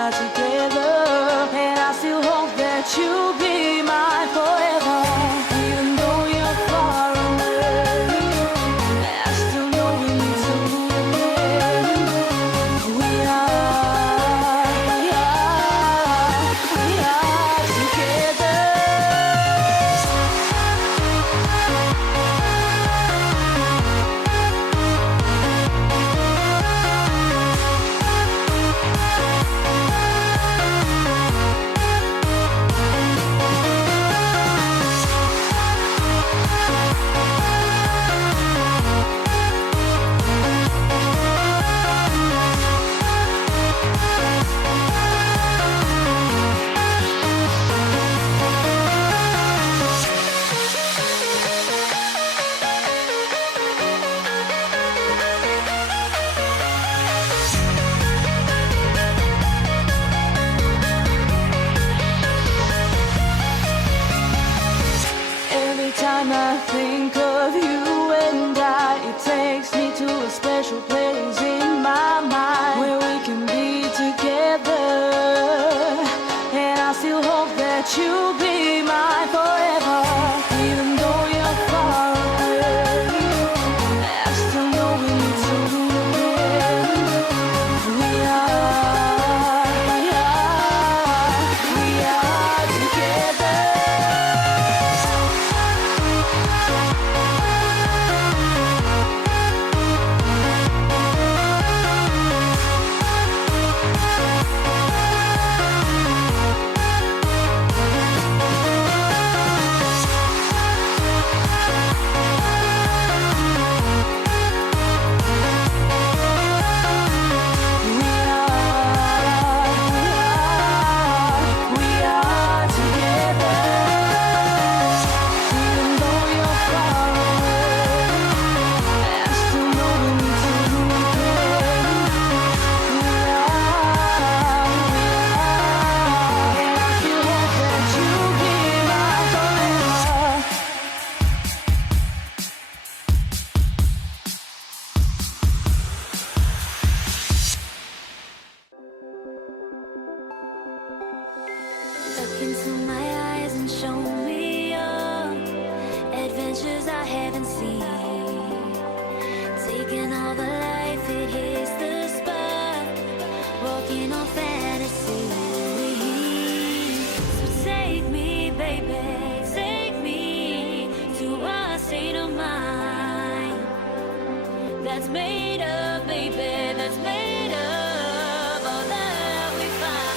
are together, and I still hope that you'll be mine forever. Even though you're far away, I still know we need to move again. We are together. Every time I think of you and it takes me to a special place in my mind where we can be together. And I still hope that you'll be mine forever. Even though you're far away, I still know we need to move again. We are together. Look into my eyes and show me your adventures I haven't seen. Taking all the life, it hits the spot. Walking on fantasy. So take me, baby, take me to a state of mind that's made of, baby, that's made of all that we find.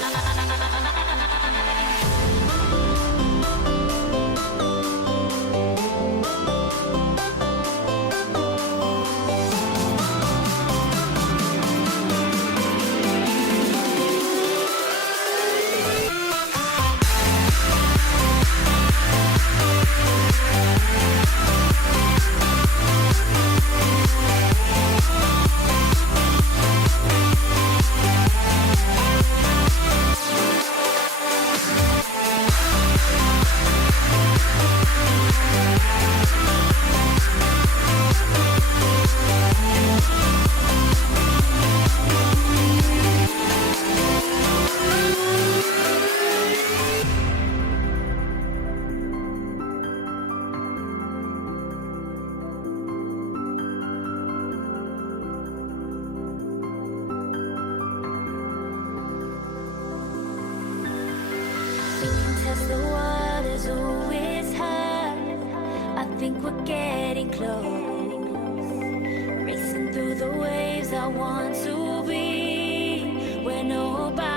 Test the waters, oh, it's hot. I think we're getting close. Racing through the waves, I want to be where nobody